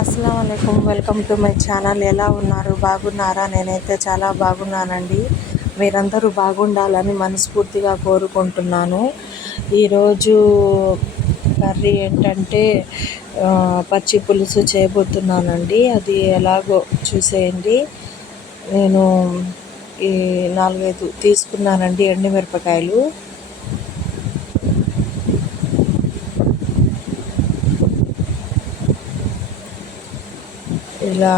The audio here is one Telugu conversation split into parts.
అస్సలాముఅలైకుం, వెల్కమ్ టు మై ఛానల్. ఎలా ఉన్నారు? బాగున్నారా? నేనైతే చాలా బాగున్నానండి. మీరందరూ బాగుండాలని మనస్ఫూర్తిగా కోరుకుంటున్నాను. ఈరోజు కర్రీ ఏంటంటే పచ్చి పులుసు చేయబోతున్నానండి. అది ఎలాగో చూసేయండి. నేను ఈ 4-5 తీసుకున్నానండి ఎండుమిరపకాయలు. ఇలా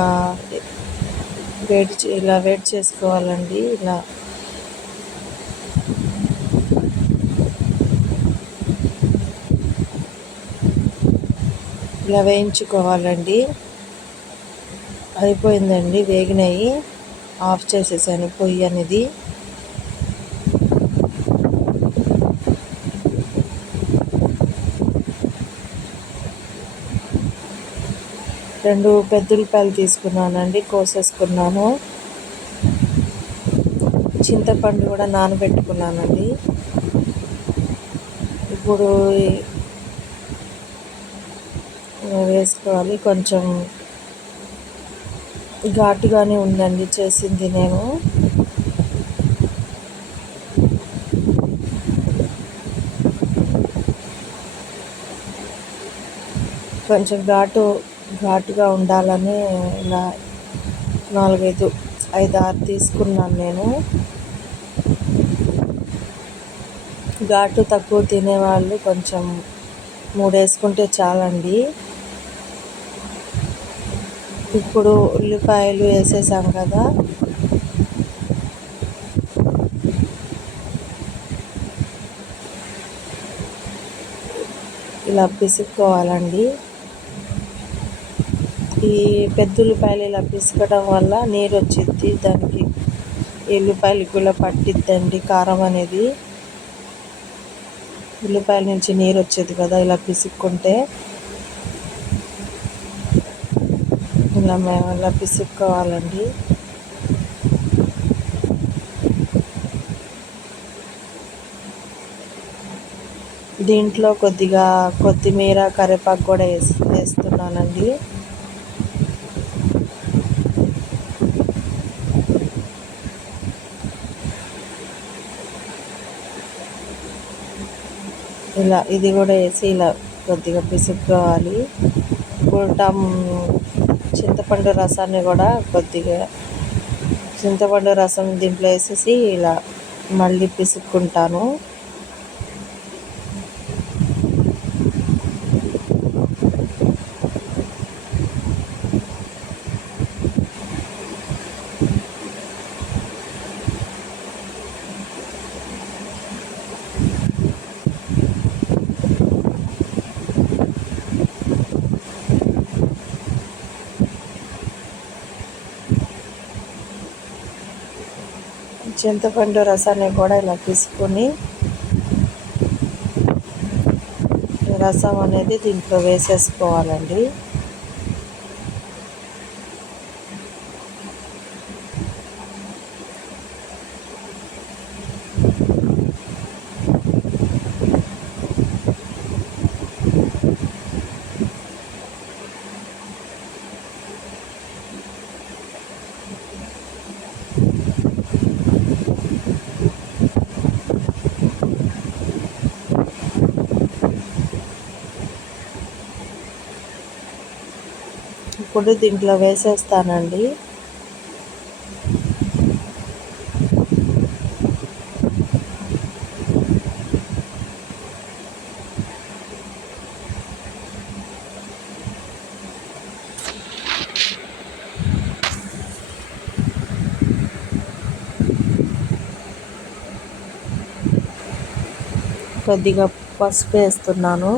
వేడి చేసుకోవాలండి. ఇలా వేయించుకోవాలండి. అయిపోయిందండి, వేగినాయి. ఆఫ్ చేసేసాను పొయ్యి అనేది. రెండు పెద్ద ఉల్లిపాయలు తీసుకున్నానండి, కోసేసుకున్నాను. చింతపండు కూడా నానబెట్టుకున్నానండి. ఇప్పుడు వేసుకోవాలి. కొంచెం ఘాటుగానే ఉందండి చేసింది నేను. కొంచెం ఘాటుగా ఉండాలని ఇలా 5-6 తీసుకున్నాను నేను. ఘాటు తక్కువ తినేవాళ్ళు కొంచెం 3 వేసుకుంటే చాలండి. ఇప్పుడు ఉల్లిపాయలు వేసేసాం కదా, ఇలా పిసుక్కోవాలండి. ఈ పెద్ద ఉల్లిపాయలు ఇలా పిసకడం వల్ల నీరు వచ్చిద్ది, దానికి ఉల్లిపాయలకు కూడా పట్టిద్దండి కారం అనేది. ఉల్లిపాయల నుంచి నీరు వచ్చేది కదా ఇలా పిసుక్కుంటే. ఇలా పిసుక్కోవాలండి. దీంట్లో కొద్దిగా కొత్తిమీర, కరివేపాకు కూడా వేస్తున్నానండి. ఇది కూడా వేసి ఇలా కొద్దిగా పిసుక్కోవాలి. చింతపండు రసాన్ని కూడా చింతపండు రసం దీంట్లో వేసేసి ఇలా మళ్ళీ పిసుక్కుంటాను. చింతపండు రసాన్ని కూడా ఇలా తీసుకొని రసం అనేది దీంట్లో వేసేసుకోవాలండి. ఇప్పుడు దీంట్లో వేసేస్తానండి. కొద్దిగా పసుపు వేస్తున్నాను.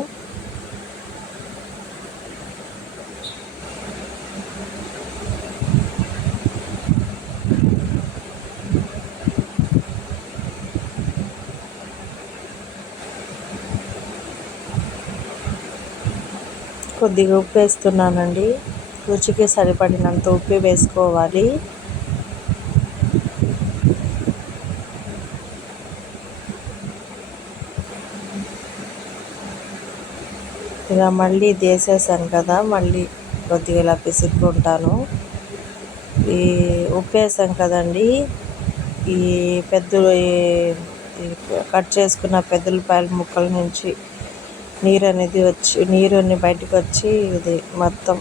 కొద్దిగా ఉప్పు వేస్తున్నానండి. రుచికి సరిపడినంత ఉప్పు వేసుకోవాలి. ఇలా మళ్ళీ ఇది వేసేసాను కదా, మళ్ళీ కొద్దిగా ఇలా పిసుక్కుంటాను. ఈ ఉప్పు వేసాం కదండి, ఈ కట్ చేసుకున్న పెద్ద ఉల్లిపాయల ముక్కల నుంచి నీరు అన్ని బయటకు వచ్చి ఇది మొత్తం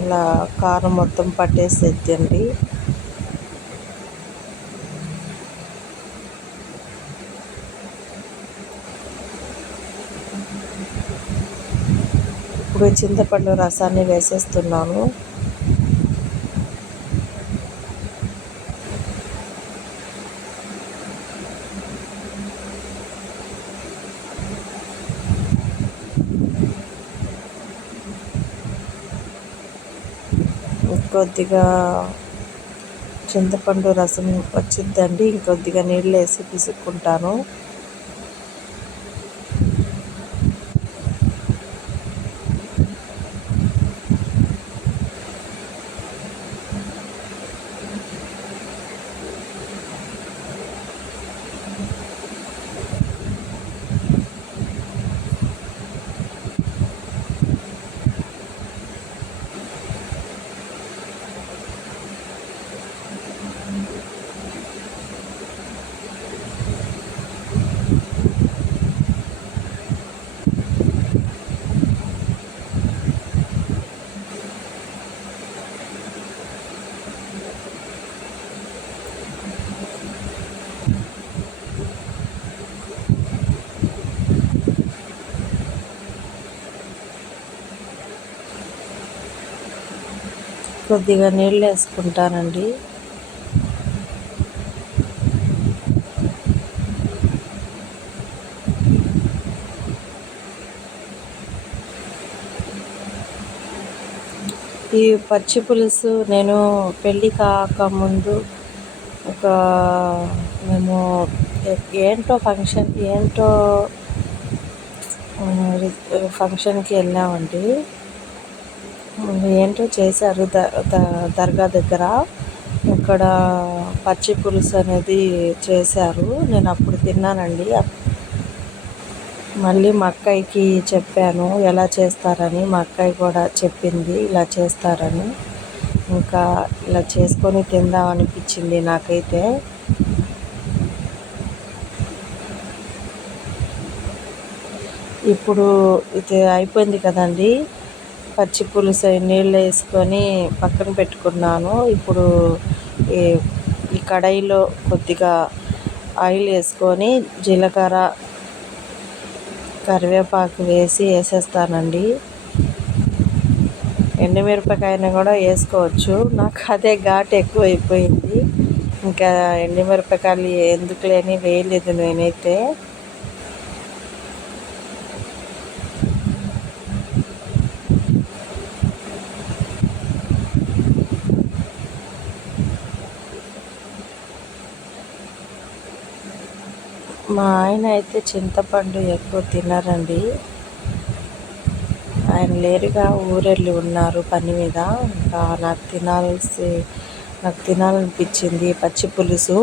ఇలా కారం మొత్తం పట్టేసేద్దండి. ఇప్పుడు చింతపండు రసాన్ని వేసేస్తున్నాను. కొద్దిగా చింతపండు రసం వచ్చిద్దండి, ఇంకొద్దిగా నీళ్ళు వేసి పిసుక్కుంటాను. కొద్దిగా నీళ్ళు వేసుకుంటానండి. ఈ పచ్చి పులుసు నేను పెళ్ళి కాకముందు మేము ఫంక్షన్కి వెళ్ళామండి. ఏంటో చేశారు దర్గా దగ్గర. ఇక్కడ పచ్చి పులుసు అనేది చేశారు, నేను అప్పుడు తిన్నానండి. మళ్ళీ మా అక్కయ్యకి చెప్పాను ఎలా చేస్తారని, మా అక్కయ్య కూడా చెప్పింది ఇలా చేస్తారని. ఇంకా ఇలా చేసుకొని తిందాం అనిపించింది నాకైతే. ఇప్పుడు ఇది అయిపోయింది కదండి, పచ్చి పులుసు నీళ్ళు వేసుకొని పక్కన పెట్టుకున్నాను. ఇప్పుడు ఈ కడాయిలో కొద్దిగా ఆయిల్ వేసుకొని జీలకర్ర కరివేపాకు వేసేస్తానండి. ఎండుమిరపకాయను కూడా వేసుకోవచ్చు, నాకు అదే ఘాటు ఎక్కువ అయిపోయింది. ఇంకా ఎండుమిరపకాయలు ఎందుకు లేని వేయలేదు నేనైతే. మా ఆయన అయితే చింతపండు ఎక్కువ తినరండి. ఆయన లేరుగా, ఊరెళ్ళి ఉన్నారు పని మీద. ఇంకా నాకు తినాలనిపించింది పచ్చి పులుసు,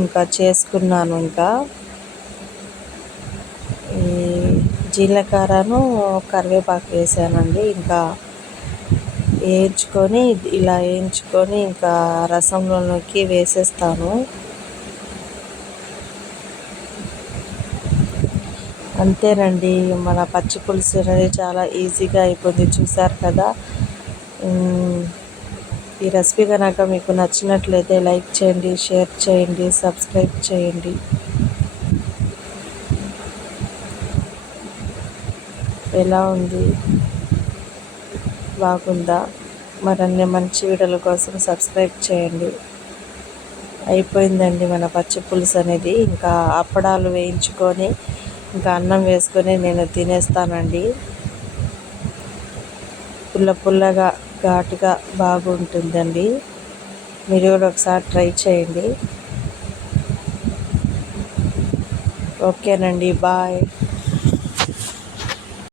ఇంకా చేసుకున్నాను. ఇంకా ఈ జీలకర్రను కరివేపాకు వేసానండి. ఇంకా ఇలా వేయించుకొని ఇంకా రసంలోకి వేసేస్తాను. అంతేనండి, మన పచ్చి పులుసు అనేది చాలా ఈజీగా అయిపోయింది. చూసారు కదా. ఈ రెసిపీ కనుక మీకు నచ్చినట్లయితే లైక్ చేయండి, షేర్ చేయండి, సబ్స్క్రైబ్ చేయండి. ఎలా ఉంది, బాగుందా? మరన్ని మంచి వీడియోల కోసం సబ్స్క్రైబ్ చేయండి. అయిపోయిందండి మన పచ్చి పులుసు అనేది. ఇంకా అప్పడాలు వేయించుకొని ఇంకా అన్నం వేసుకొని నేను తినేస్తానండి. పుల్లగా ఘాటుగా బాగుంటుందండి. మీరు కూడా ఒకసారి ట్రై చేయండి. ఓకేనండి, బాయ్.